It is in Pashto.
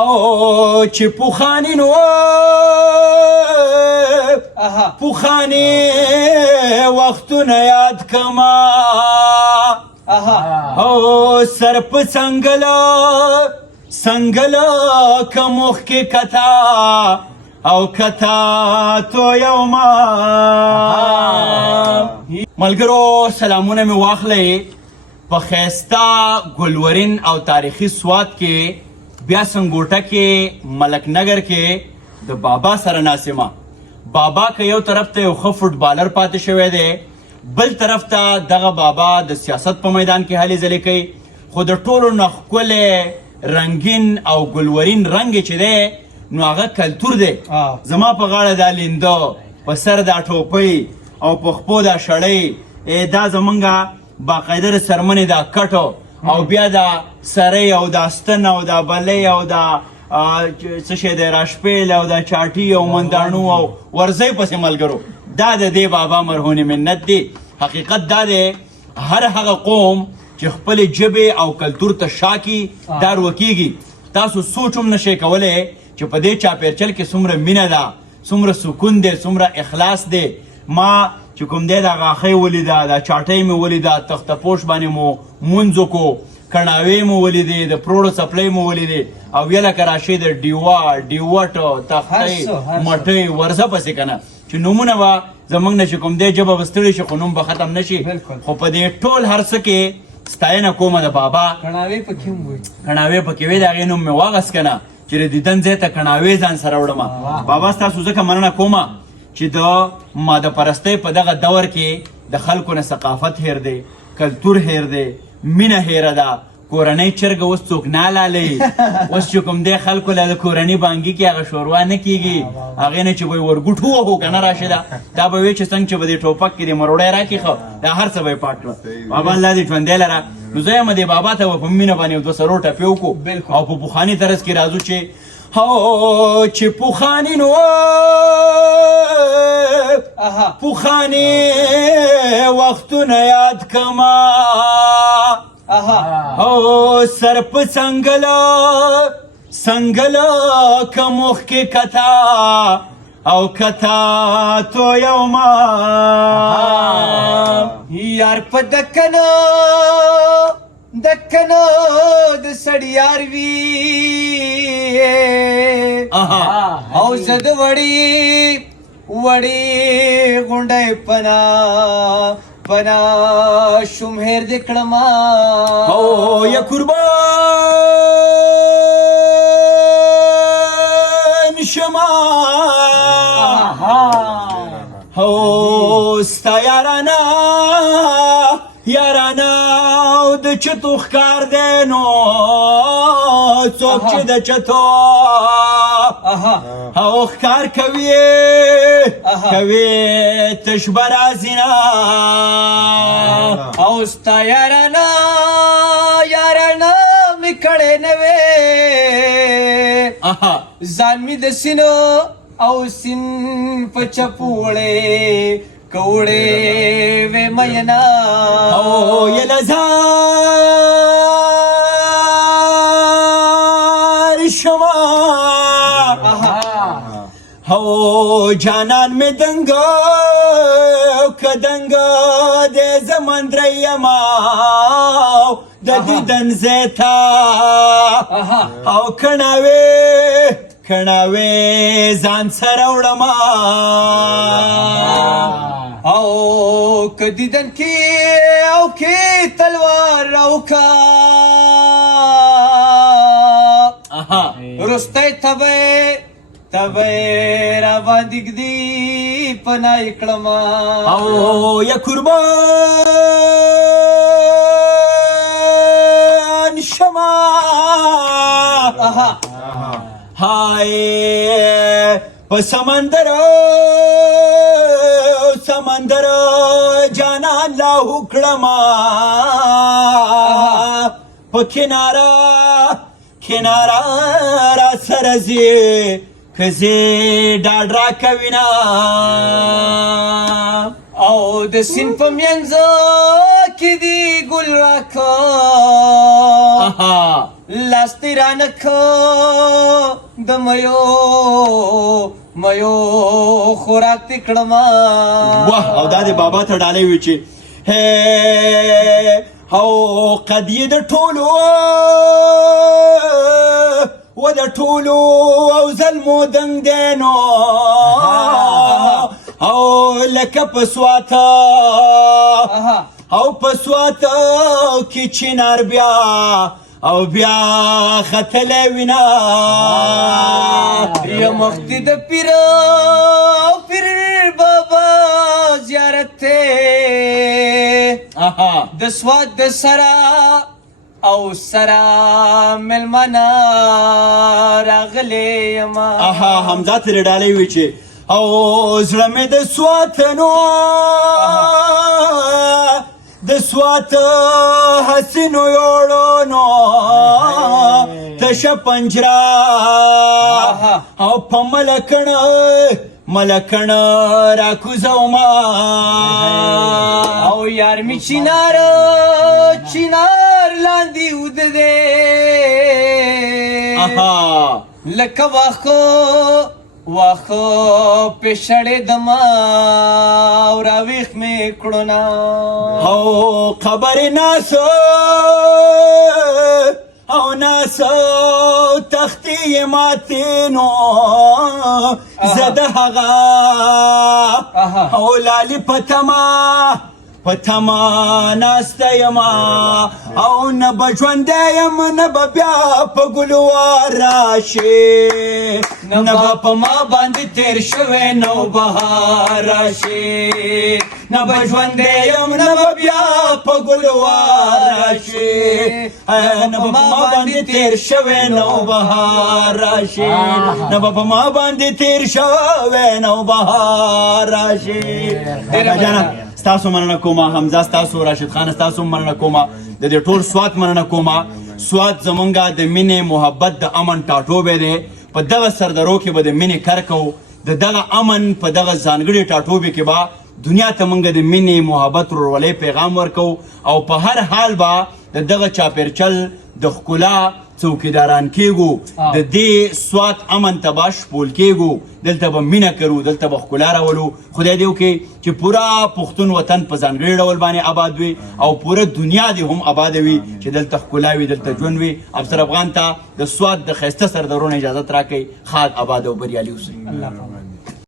او چې پوخانی نو پوخانی وختونه یاد کما او سر په څنګله کموخ کې کتا او کتا تو یوما ملګرو سلامونه مې واخلئ په ښایسته ګلورین او تاریخي سوات کې بیا سنګوټه کې ملک نگر کې د بابا سره ناسمه بابا که یو طرف ته یو ښه فوټبالر پاتې شوی دی بل طرف ته دغه بابا د سیاست په میدان کې هلې ځلې کوي خو د ټولو نه ښکلی رنګین او ګلورین رنګ چې دی نو هغه کلتور دی زما په غاړه دا لینده په سر دا ټوپۍ او په خپو دا شړۍ دا زمونږ باقاعده سرمنې دا کټو او بیا دا سری او دا ستن او دا بلی او دا څه شی دی راشپیل او دا چاټي او منداڼو او ورزۍ پسې ملګرو دا د دې بابا مرهونې منت دی حقیقت دا دی هر هغه قوم چې خپلې ژبې او کلتور ته شاکي دا روکېږي تاسو سوچ هم نشئ کولی چې په دې چاپیرچل کې څومره مینه ده څومره سکون دی څومره اخلاص دی ما چې کوم دی دا غاښۍ ولیده دا چاټۍ مې ولیده تختپوش باندې مو مونځ وکړو کڼاوې مو ولیدې د پروړو څپلۍ مو ولیدې او بیا لکه راشي د ډیوه ډیوټ تختۍ مټۍ ورځه پسې که نه چې نومونه به زموږ نه چې کوم دی ژبه به ستړې شي خو نوم به ختم نه شي خو په دې ټول هر څه کې ستاینه کومه د بابا کڼاوې پکې وې د هغې نوم مې واغست که نه چې د دیدن ځای ته کڼاوې ځان سره وړمه بابا ستاسو ځکه مننه کومه چې د ماده پرستۍ په دغه دور کې د خلکو نه ثقافت هیر دی کلتور هیر دی مینه هیره ده کورنۍ چرګه اوس څوک نه حلالوي اوس چې کوم دی خلکو له د کورني بانګي کې هغه شوروا نه کېږي هغې نه چې به یې ورګوټ ووهو که نه راشده دا به وایي چې څنګه چې به دې ټوپک کې دې مروړی راکېښه دا هر څه به یې پاک کړه بابا الله دې ژوندی لره نو زه یم دې بابا ته به په مینه باندې یو دوه سرو ټپې وکړو او په پوخاني طرز کې راځو چې او چې پوخانی نو پوخانی وختونه یاد کما او سر په څنګله کموخ کې کتا او کتا تو یوما یار په دکنو د سړی یار وی او زد وړي غونډه پنا شوم هیر دې کړما او یا قربان شما او ستا یارانا او د چتو ښکار دی نو څوک چې د چتو او ښکار کوي تش به رازینا او ستا یارانا مې کړی نه وې ځان مې د سینو او سین په چپو وړې کوړې وې مینا او یلزار شما او جانان می دنگا کدنگا د زمان دريما د دیدن زیتا او کڼاوې ځان سره وړما او کدیدن کی او کی تلوار اوکا رسته تبه را باندې دی پنای کړما او یا قربان شما های په سمندر جانان لا وکړما په کنارا را سره زی کزی ډاډ را کوینا او د سین په منځ کې دی ګل راکا لاس تیرانکو د ميو خوراک دې کړما واه او دا د بابا ته ډالۍ وي چې هی او قضیې د ټولو و د ټولو او ظلمو دنګ دی نو او لکه په سواته او په سواته کې چنار بیا او بیا ختلی وینا یا مختی د پیر بابا زیارت ته د سواد د سرا او سرا ملمنا راغلی یما حمزه ترې ډالۍ وي چې او زړه مې د سواتنو د سوات حسینو یوړونو تشه پنجره او په ملکڼ راکوزوما او یار می چینار لاندې ودده لکه واخو پېښړې دما او راویښ مې کړو نا او خبرې ناسو تختې یې ماتې نو زه د هغه او لالي په تما ناسته یما او نه به ژوندی یم نه به بیا په ګلوار راشي نه به په ما باندې تیر شوی نو بهار راشي نه به ژوندی یم نه به بیا په ګلوار راشي نه به په ما باندې تیر شوی نو بهار راشي نه به په ما باندې تیر شوی نو بهار راشي ستاسو مننه کومه حمزه ستاسو راشد خان ستاسو مننه کومه د دې ټول سوات مننه کومه سوات زمونږه د مینې محبت د امن ټاټوبی دی په دغه سردرو کې به د مینې کر کوو د دغه امن په دغه ځانګړي ټاټوبي کې به دنیا ته موږ د مینې محبت ورورولۍ پیغام ورکوو او په هر حال به د دغه چاپیرچل د ښکلا څوکیداران کېږو د دې سوات امن ته به شپول کېږو دلته به مینه کرو دلته به ښکلا راولو خدای دې وکړي چې پوره پښتون وطن په ځانګړي ډول باندې آباد وي او پوره دنیا دې هم آباده وي چې دلته ښکلا وي دلته ژوند وي افسر افغان ته د سوات د ښایسته سردارونو اجازت راکوئ ښاد آباد او بریالي اوسئ